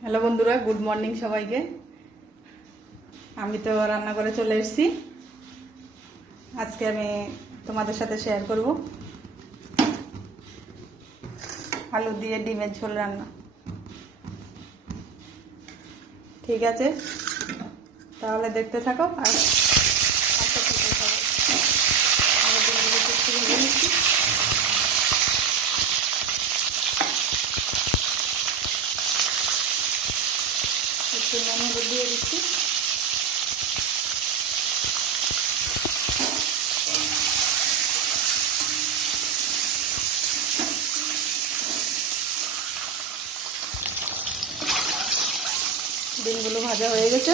Hello বন্ধুরা, good morning সবাইকে। আমি তো রান্না করে চলে এসেছি। আজকে আমি তোমাদের সাথে শেয়ার করব। আলু দিয়ে ডিমের ঝোল রান্না। ঠিক আছে? তাহলে দেখতে থাকো আর একটু নুন হলুদ দিয়ে দিচ্ছি। ডিমগুলো ভাজা হয়ে গেছে।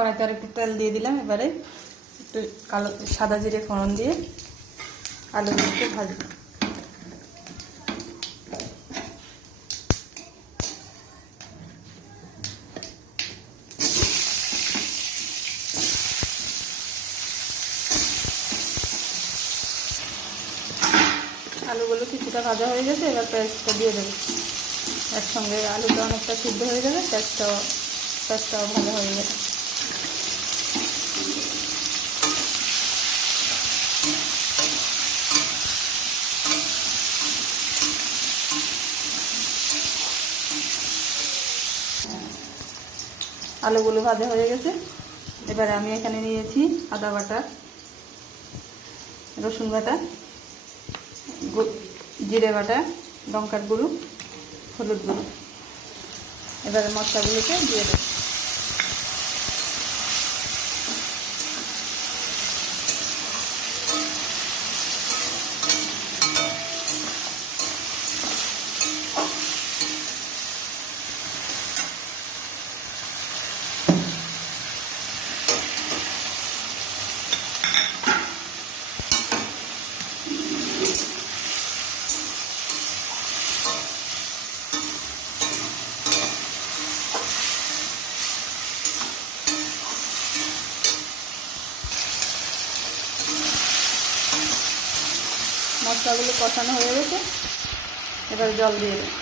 কড়াইতে আর একটু তেল দিয়ে দিলাম। এবারে একটু কালো, সাদা জিরে ফোড়ন দিয়ে আলুগুলো একটু ভাজবো। আলুগুলো কিছুটা ভাজা হয়ে গেছে, এবার পেঁয়াজটা দিয়ে দেবো। একসঙ্গে আলুটা অনেকটা সিদ্ধ হয়ে যাবে পেঁয়াজটাও পেঁয়াজটাও ভালো হয়ে যাবে আলুগুলো ভাজা হয়ে গেছে। এবারে আমি এখানে নিয়েছি আদা বাটা, রসুন বাটা জিরে বাটা, লঙ্কার গুঁড়ো, হলুদ গুঁড়ো। এবারে মশলাগুলোকে দিয়ে দেবো। মশলাগুলো কষানো হয়ে গেছে। এবার জল দিয়ে দেবো।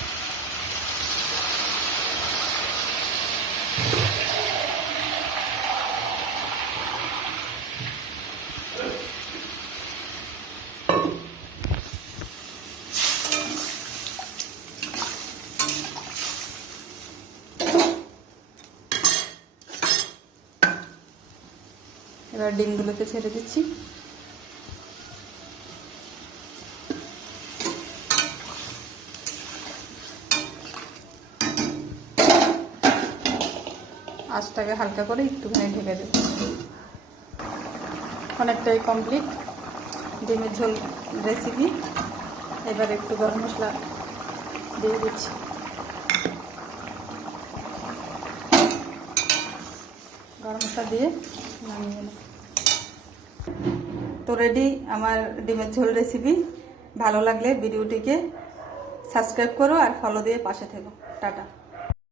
এবার ডিমগুলোকে ছেড়ে দিচ্ছি। আঁচটাকে হালকা করে একটুখানি ঢেকে দেব। অনেকটাই কমপ্লিট ডিমের ঝোল রেসিপি এবার একটু গরম মশলা দিয়ে দিচ্ছি। গরম মশলা দিয়ে নামিয়ে নেব। তো রেডি আমার ডিমের ঝোল রেসিপি ভালো লাগলে ভিডিওটিকে সাবস্ক্রাইব করো আর ফলো দিয়ে পাশে থেকো। টাটা।